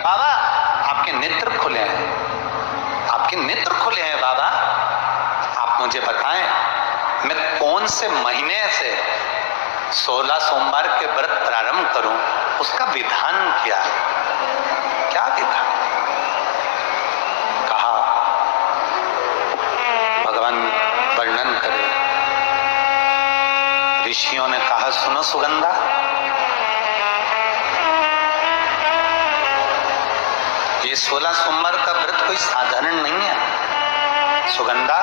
बाबा आपके नेत्र खुले हैं, आपके नेत्र खुले हैं बाबा, आप मुझे बताएं मैं कौन से महीने से 16 सोमवार के व्रत प्रारंभ करूं, उसका विधान क्या है, क्या विधान? कहा भगवान वर्णन करे, ऋषियों ने कहा सुनो सुगंधा, ये 16 सोमवार का व्रत कोई साधारण नहीं है। सुगंधा,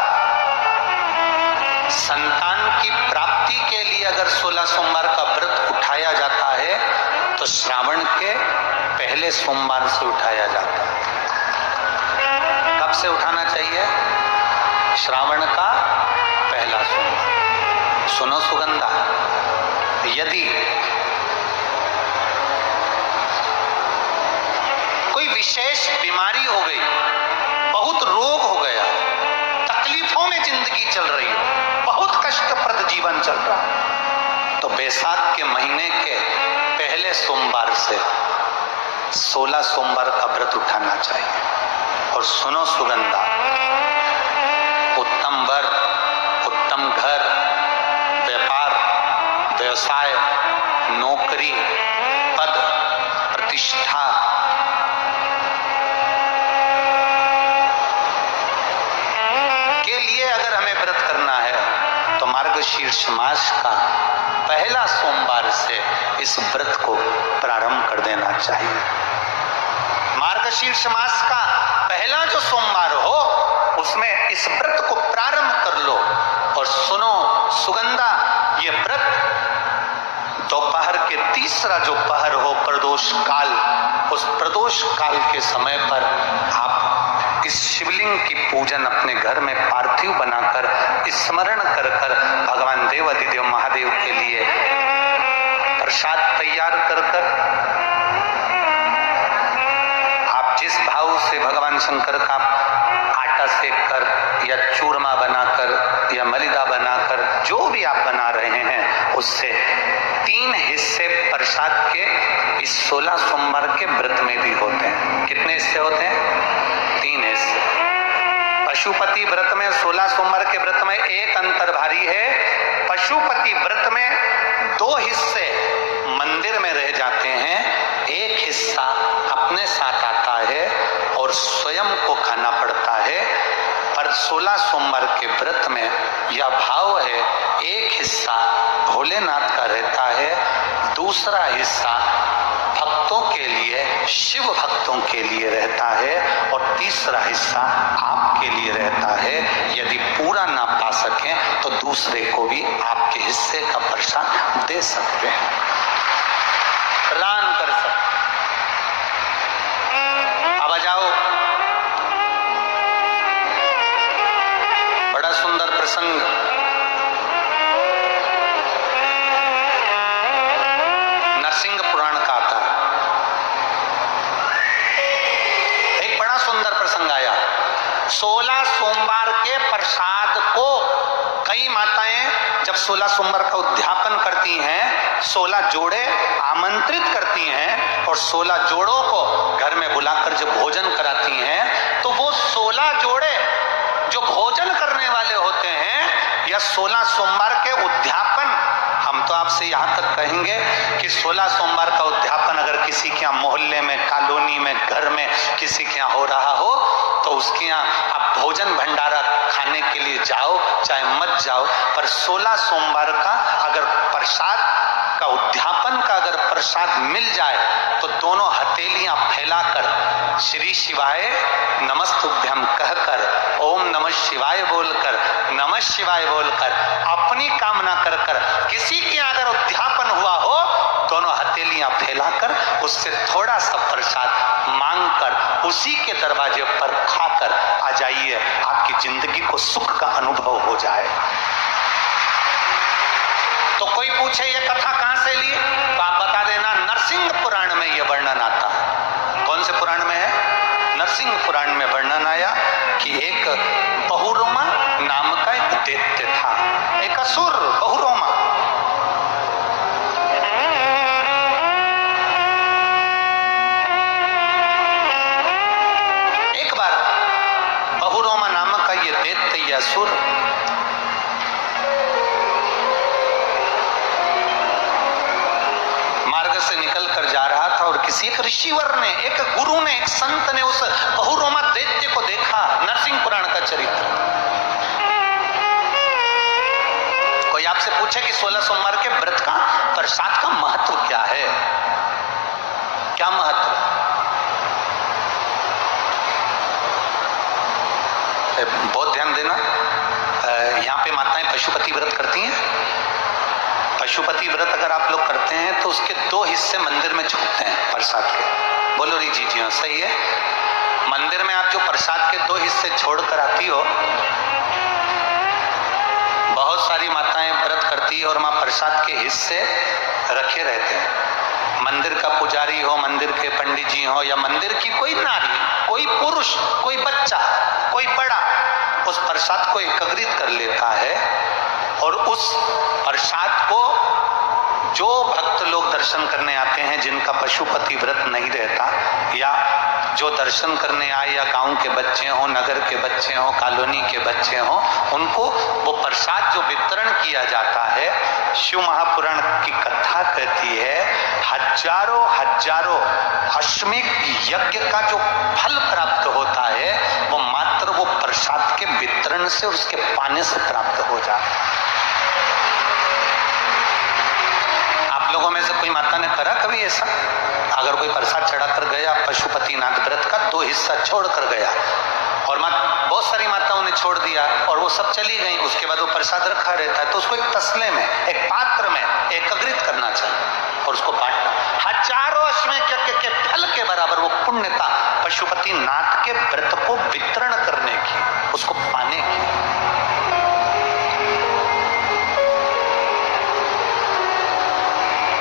संतान की प्राप्ति के लिए अगर 16 सोमवार का व्रत उठाया जाता है तो श्रावण के पहले सोमवार से उठाया जाता है। कब से उठाना चाहिए? श्रावण का पहला सोमवार। सुनो सुगंधा, यदि कोई विशेष बीमारी हो गई, बहुत रोग हो गया, तकलीफों में जिंदगी चल रही हो, बहुत कष्टप्रद जीवन चल रहा, तो बैसाख के महीने के पहले सोमवार से 16 सोमवार का व्रत उठाना चाहिए। और सुनो सुगंधा, उत्तम वर, उत्तम घर, व्यापार, व्यवसाय, नौकरी, पद, प्रतिष्ठा, के लिए अगर हमें व्रत करना है तो मार्गशीर्ष मास का पहला सोमवार से इस व्रत को प्रारंभ कर देना चाहिए। मार्गशीर्ष मास का पहला जो सोमवार हो उसमें इस व्रत को प्रारंभ कर लो। और सुनो सुगंधा, ये व्रत दोपहर के तीसरा जो पहर हो, प्रदोष काल, उस प्रदोष काल के समय पर आप इस शिवलिंग की पूजन अपने घर में पार्थिव बनाकर स्मरण कर कर भगवान देव अधिदेव महादेव के लिए प्रसाद तैयार कर कर, आप जिस भाव से भगवान शंकर का आटा सेक कर या चूरमा बनाकर या मलिदा बनाकर जो भी आप बना रहे हैं, उससे 3 हिस्से प्रसाद के इस 16 सोमवार के व्रत में भी होते हैं। कितने हिस्से होते हैं? 3 हिस्से। पशुपति व्रत में 16 सोमवार के व्रत में एक अंतर भारी है। पशुपति व्रत में 2 हिस्से मंदिर में रह जाते हैं, एक हिस्सा अपने साथ आता है और स्वयं को खाना पड़ता है। पर 16 सोमवार के व्रत में यह भाव है, एक हिस्सा भोलेनाथ का रहता है, दूसरा हिस्सा भक्तों के लिए, शिव भक्तों के लिए रहता है, और तीसरा हिस्सा आपके लिए रहता है। यदि पूरा ना पा सकें तो दूसरे को भी आपके हिस्से का प्रसाद दे सकते हैं, दान कर सकते। अब आ जाओ, बड़ा सुंदर प्रसंग, नरसिंह पुराण का आता है। एक बड़ा सुंदर प्रसंग आया। 16 सोमवार के प्रसाद को कई माताएं जब 16 सोमवार का उद्यापन करती हैं, 16 जोड़े आमंत्रित करती हैं और 16 जोड़ों को घर में बुलाकर जब भोजन कराती हैं, तो वो 16 जोड़े जो भोजन करने वाले होते हैं या 16 सोमवार के उद्यापन, हम तो आपसे यहाँ तक कहेंगे कि 16 सोमवार का उद्यापन अगर किसी के यहाँ मोहल्ले में, कॉलोनी में, घर में किसी के यहाँ हो रहा हो तो उसके यहाँ आप भोजन भंडारा खाने के लिए जाओ चाहे मत जाओ, पर 16 सोमवार का अगर प्रसाद का उद्यापन का अगर प्रसाद मिल जाए तो दोनों हथेलियां फैलाकर श्री शिवाय नमस्तुभ्यम कहकर, ओम नमः शिवाय बोलकर, नमः शिवाय बोलकर, अपनी कामना कर कर, किसी के अगर उद्यापन हुआ हो, दोनों हथेलियां फैलाकर उससे थोड़ा सा प्रसाद मांगकर उसी के दरवाजे पर खाकर आ जाइए, आपकी जिंदगी को सुख का अनुभव हो जाए। तो कोई पूछे ये कथा कहां से ली, तो आप बता देना नरसिंह पुराण में ये वर्णन आता है। कौन से पुराण में है? नरसिंह पुराण में वर्णन आया कि एक बहुरोमा नाम का एक दैत्य था, एक असुर बहुरोमा। असुर। मार्ग से निकल कर जा रहा था और किसी एक ऋषिवर ने, एक गुरु ने, एक संत ने उस बहुरोमा दैत्य को देखा। नरसिंह पुराण का चरित्र। कोई आपसे पूछे कि 16 सोमवार के व्रत का प्रसाद का महत्व क्या है, क्या महत्व? बहुत ध्यान देना, यहाँ पे माताएं पशुपति व्रत करती हैं। पशुपति व्रत अगर आप लोग करते हैं तो उसके 2 हिस्से मंदिर में छूटते हैं प्रसाद के। बोलो री जी, जी हाँ सही है। मंदिर में आप जो प्रसाद के 2 हिस्से छोड़ कर आती हो, बहुत सारी माताएं व्रत करती है और मां प्रसाद के हिस्से रखे रहते हैं। मंदिर का पुजारी हो, मंदिर के पंडित जी हो, या मंदिर की कोई नारी, कोई पुरुष, कोई बच्चा, कोई बड़ा, उस प्रसाद को एकत्रित कर लेता है और उस प्रसाद को जो भक्त लोग दर्शन करने आते हैं, जिनका पशुपति व्रत नहीं रहता, या जो दर्शन करने आए, या गांव के बच्चे हों, नगर के बच्चे हों, कॉलोनी के बच्चे हों, उनको वो प्रसाद जो वितरण किया जाता है, शिव महापुराण की कथा कहती है, हजारों हजारों अश्वमेध यज्ञ का जो फल प्राप्त होता है वो मात्र वो प्रसाद के वितरण से, उसके पाने से प्राप्त हो जाता है। आप लोगों में से कोई माता ने करा कभी ऐसा? अगर कोई प्रसाद चढ़ाकर गया पशुपतिनाथ व्रत का, 2 हिस्सा छोड़कर गया, और बहुत सारी माताओं ने छोड़ दिया और वो सब चली गई, उसके बाद वो प्रसाद रखा रहता है, तो उसको एक तसले में, एक पात्र में एकत्रित करना चाहिए और उसको बांटना। हजारों अश्वमेध यज्ञ के फल के बराबर वो पुण्यता पशुपतिनाथ के व्रत को वितरण करने की, उसको पाने की।